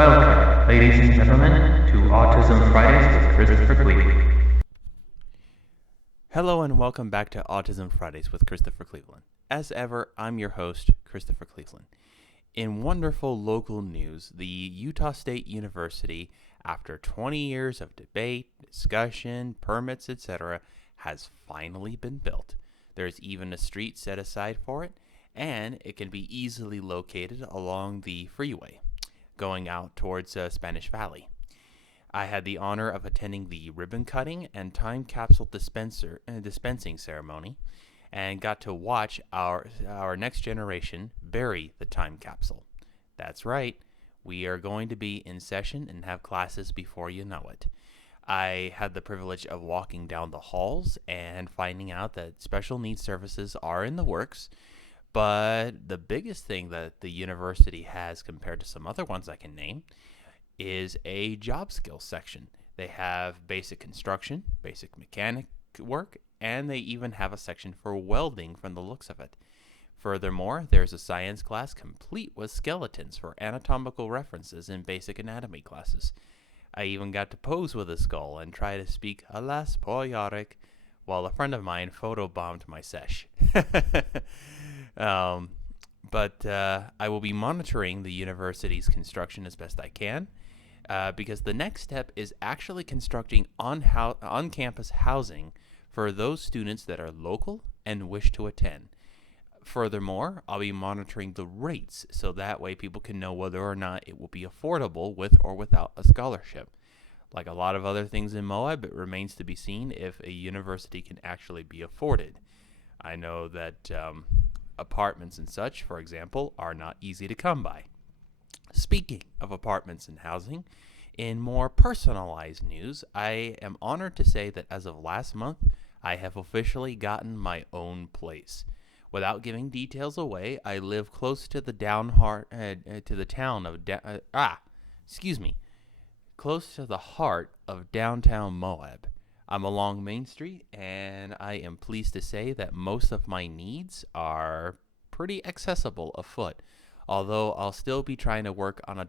Welcome, ladies and gentlemen, to Autism Fridays with Christopher Cleveland. Hello and welcome back to Autism Fridays with Christopher Cleveland. As ever, I'm your host, Christopher Cleveland. In wonderful local news, the Utah State University, after 20 years of debate, discussion, permits, etc., has finally been built. There's even a street set aside for it, and it can be easily located along the freeway, going out towards Spanish Valley. I had the honor of attending the ribbon cutting and time capsule dispensing ceremony and got to watch our next generation bury the time capsule. That's right, we are going to be in session and have classes before you know it. I had the privilege of walking down the halls and finding out that special needs services are in the works, but the biggest thing that the university has compared to some other ones I can name is a job skills section. They have basic construction, basic mechanic work, and they even have a section for welding from the looks of it. Furthermore, there's a science class complete with skeletons for anatomical references in basic anatomy classes. I even got to pose with a skull and try to speak alas poetic while a friend of mine photobombed my sesh. But I will be monitoring the university's construction as best I can. Because the next step is actually constructing on-campus housing for those students that are local and wish to attend. Furthermore, I'll be monitoring the rates so that way people can know whether or not it will be affordable with or without a scholarship. Like a lot of other things in Moab, it remains to be seen if a university can actually be afforded. I know that apartments and such, for example, are not easy to come by. Speaking of apartments and housing, in more personalized news, I am honored to say that as of last month, I have officially gotten my own place. Without giving details away, I live close to the close to the heart of downtown Moab. I'm along Main Street, and I am pleased to say that most of my needs are pretty accessible afoot. Although I'll still be trying to work on a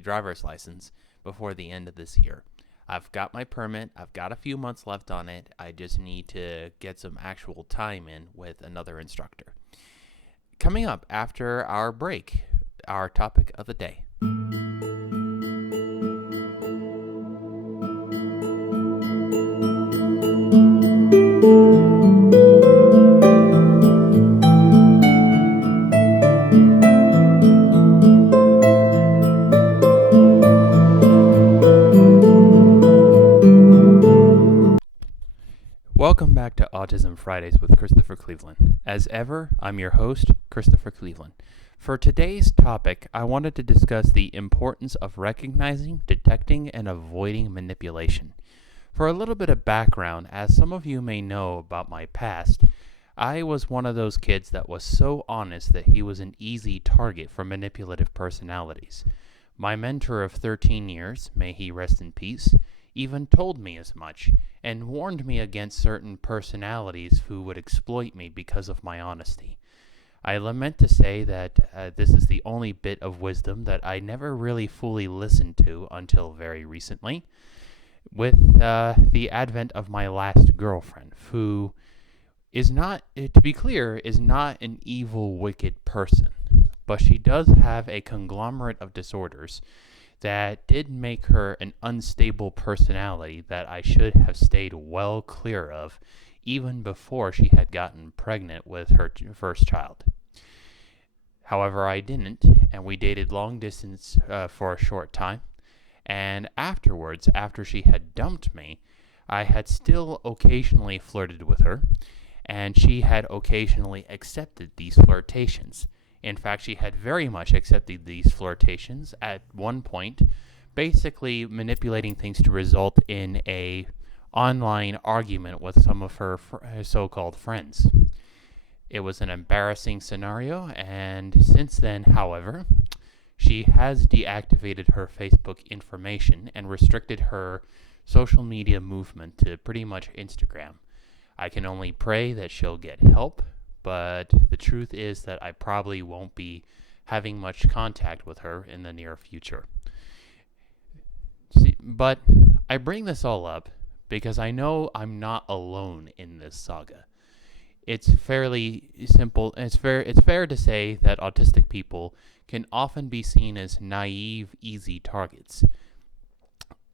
driver's license before the end of this year. I've got my permit. I've got a few months left on it. I just need to get some actual time in with another instructor. Coming up after our break, our topic of the day. Welcome back to Autism Fridays with Christopher Cleveland. As ever, I'm your host, Christopher Cleveland. For today's topic, I wanted to discuss the importance of recognizing, detecting, and avoiding manipulation. For a little bit of background, as some of you may know about my past, I was one of those kids that was so honest that he was an easy target for manipulative personalities. My mentor of 13 years, may he rest in peace, even told me as much and warned me against certain personalities who would exploit me because of my honesty. I lament to say that this is the only bit of wisdom that I never really fully listened to until very recently, with the advent of my last girlfriend, who is not, to be clear, is not an evil, wicked person, but she does have a conglomerate of disorders that did make her an unstable personality that I should have stayed well clear of even before she had gotten pregnant with her first child. However, I didn't, and we dated long distance for a short time, and afterwards, after she had dumped me, I had still occasionally flirted with her, and she had occasionally accepted these flirtations. In fact, she had very much accepted these flirtations at one point, basically manipulating things to result in a online argument with some of her so-called friends. It was an embarrassing scenario, and since then, however, she has deactivated her Facebook information and restricted her social media movement to pretty much Instagram. I can only pray that she'll get help, but the truth is that I probably won't be having much contact with her in the near future. But I bring this all up because I know I'm not alone in this saga. It's fairly simple. It's fair to say that autistic people can often be seen as naive, easy targets.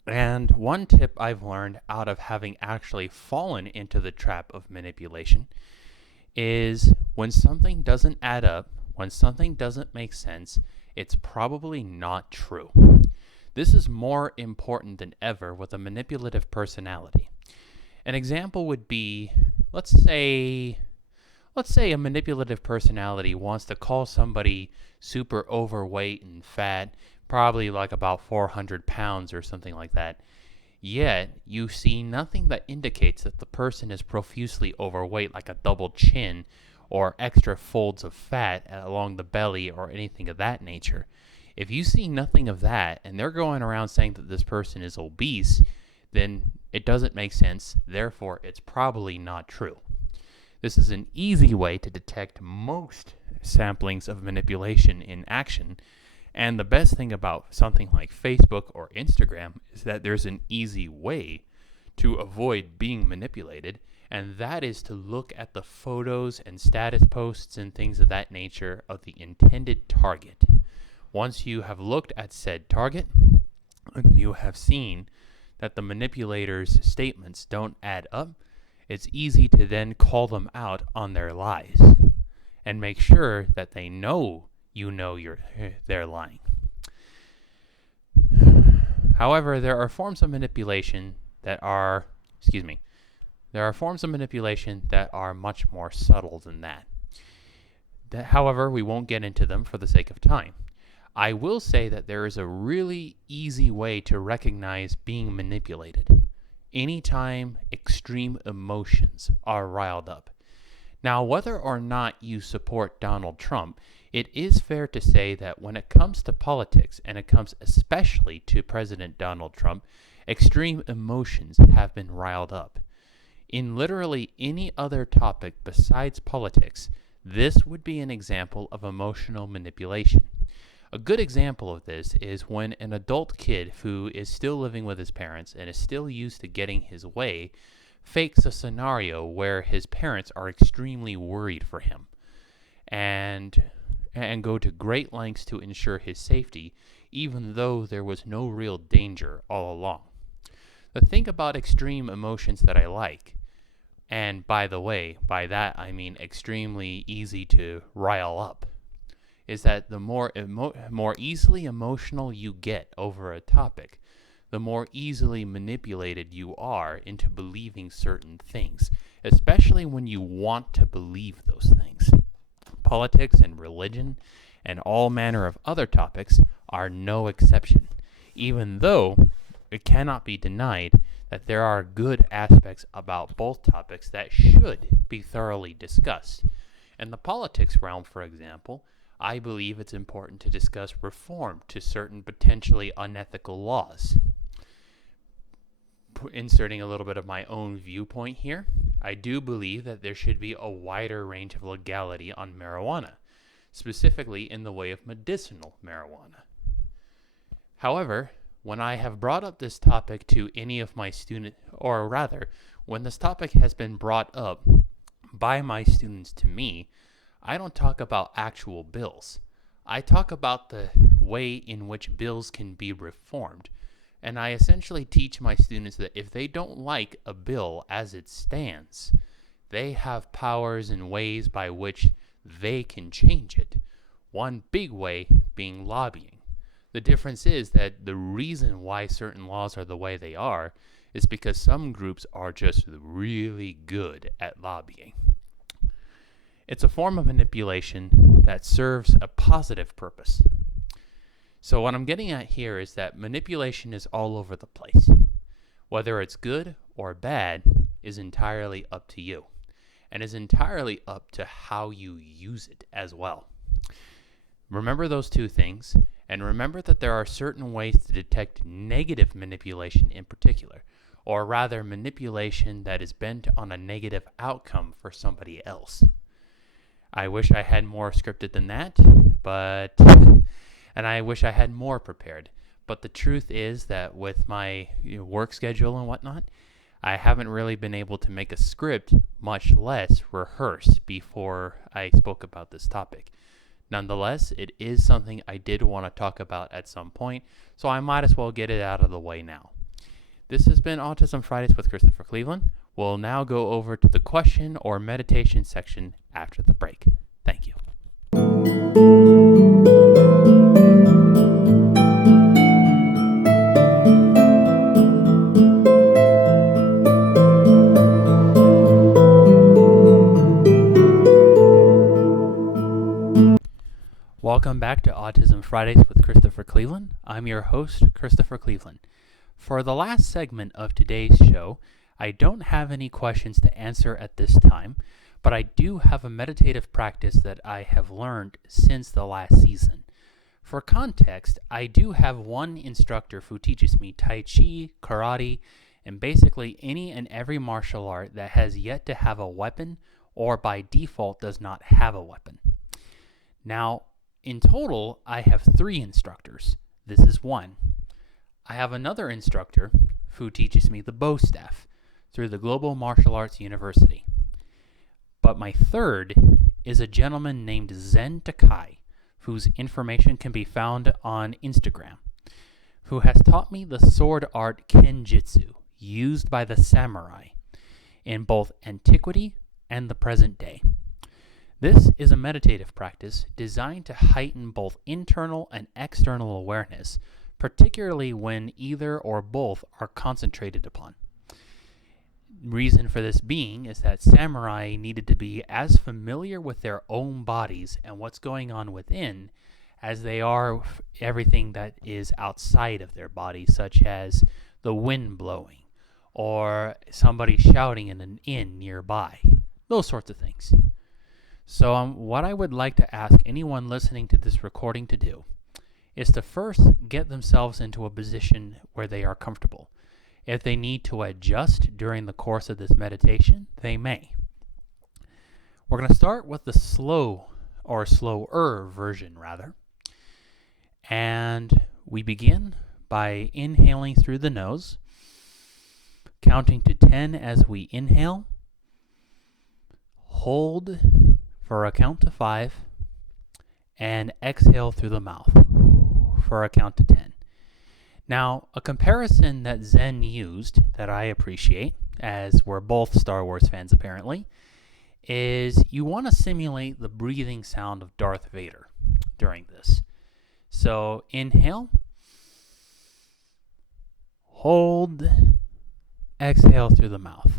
And one tip I've learned out of having actually fallen into the trap of manipulation is when something doesn't add up, when something doesn't make sense, it's probably not true. This is more important than ever with a manipulative personality. An example would be, let's say a manipulative personality wants to call somebody super overweight and fat, probably like about 400 pounds or something like that. Yet, you see nothing that indicates that the person is profusely overweight, like a double chin or extra folds of fat along the belly or anything of that nature. If you see nothing of that and they're going around saying that this person is obese, then it doesn't make sense. Therefore, it's probably not true. This is an easy way to detect most samplings of manipulation in action. And the best thing about something like Facebook or Instagram is that there's an easy way to avoid being manipulated, and that is to look at the photos and status posts and things of that nature of the intended target. Once you have looked at said target, and you have seen that the manipulator's statements don't add up, it's easy to then call them out on their lies and make sure that they know they're lying. However, there are forms of manipulation that are much more subtle than that. However, we won't get into them for the sake of time. I will say that there is a really easy way to recognize being manipulated. Anytime extreme emotions are riled up. Now, whether or not you support Donald Trump, it is fair to say that when it comes to politics, and it comes especially to President Donald Trump, extreme emotions have been riled up. In literally any other topic besides politics, this would be an example of emotional manipulation. A good example of this is when an adult kid who is still living with his parents and is still used to getting his way fakes a scenario where his parents are extremely worried for him and go to great lengths to ensure his safety, even though there was no real danger all along. The thing about extreme emotions that I like, and by the way, by that I mean extremely easy to rile up, is that the more easily emotional you get over a topic, the more easily manipulated you are into believing certain things, especially when you want to believe those things. Politics and religion and all manner of other topics are no exception, even though it cannot be denied that there are good aspects about both topics that should be thoroughly discussed. In the politics realm, for example, I believe it's important to discuss reform to certain potentially unethical laws. Inserting a little bit of my own viewpoint here, I do believe that there should be a wider range of legality on marijuana, specifically in the way of medicinal marijuana. However, when I have brought up this topic to any of my students, or rather, when this topic has been brought up by my students to me, I don't talk about actual bills. I talk about the way in which bills can be reformed. And I essentially teach my students that if they don't like a bill as it stands, they have powers and ways by which they can change it. One big way being lobbying. The difference is that the reason why certain laws are the way they are is because some groups are just really good at lobbying. It's a form of manipulation that serves a positive purpose. So what I'm getting at here is that manipulation is all over the place. Whether it's good or bad is entirely up to you, and is entirely up to how you use it as well. Remember those two things, and remember that there are certain ways to detect negative manipulation in particular, or rather manipulation that is bent on a negative outcome for somebody else. I wish I had more scripted than that, but and I wish I had more prepared. But the truth is that with my work schedule and whatnot, I haven't really been able to make a script, much less rehearse before I spoke about this topic. Nonetheless, it is something I did want to talk about at some point, so I might as well get it out of the way now. This has been Autism Fridays with Christopher Cleveland. We'll now go over to the question or meditation section after the break. Thank you. Welcome back to Autism Fridays with Christopher Cleveland. I'm your host, Christopher Cleveland. For the last segment of today's show, I don't have any questions to answer at this time, but I do have a meditative practice that I have learned since the last season. For context, I do have one instructor who teaches me Tai Chi, Karate, and basically any and every martial art that has yet to have a weapon or by default does not have a weapon. Now, in total, I have 3 instructors. This is one. I have another instructor who teaches me the bow staff through the Global Martial Arts University. But my third is a gentleman named Zen Takai, whose information can be found on Instagram, who has taught me the sword art Kenjutsu used by the samurai in both antiquity and the present day. This is a meditative practice designed to heighten both internal and external awareness, particularly when either or both are concentrated upon. Reason for this being is that samurai needed to be as familiar with their own bodies and what's going on within as they are everything that is outside of their bodies, such as the wind blowing or somebody shouting in an inn nearby, those sorts of things. So what I would like to ask anyone listening to this recording to do is to first get themselves into a position where they are comfortable. If they need to adjust during the course of this meditation, they may. We're going to start with the slower version, rather. And we begin by inhaling through the nose, counting to 10 as we inhale, hold for a count to 5, and exhale through the mouth for a count to 10. Now, a comparison that Zen used that I appreciate, as we're both Star Wars fans apparently, is you want to simulate the breathing sound of Darth Vader during this. So inhale, hold, exhale through the mouth.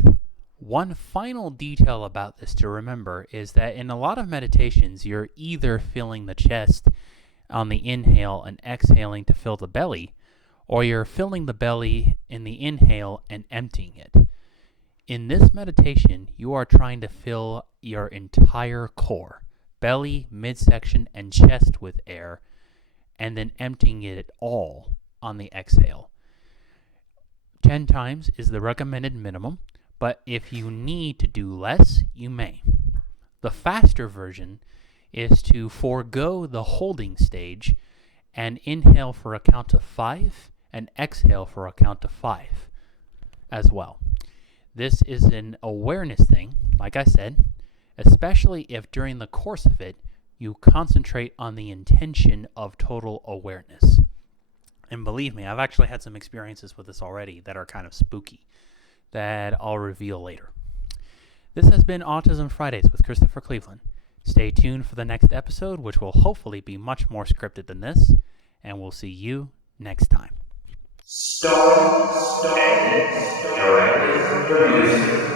One final detail about this to remember is that in a lot of meditations, you're either filling the chest on the inhale and exhaling to fill the belly, or you're filling the belly in the inhale and emptying it. In this meditation, you are trying to fill your entire core, belly, midsection, and chest with air, and then emptying it all on the exhale. 10 times is the recommended minimum, but if you need to do less, you may. The faster version is to forego the holding stage and inhale for a count of 5 and exhale for a count of 5 as well. This is an awareness thing, like I said, especially if during the course of it, you concentrate on the intention of total awareness. And believe me, I've actually had some experiences with this already that are kind of spooky that I'll reveal later. This has been Autism Fridays with Christopher Cleveland. Stay tuned for the next episode, which will hopefully be much more scripted than this, and we'll see you next time. Story, directed, produced,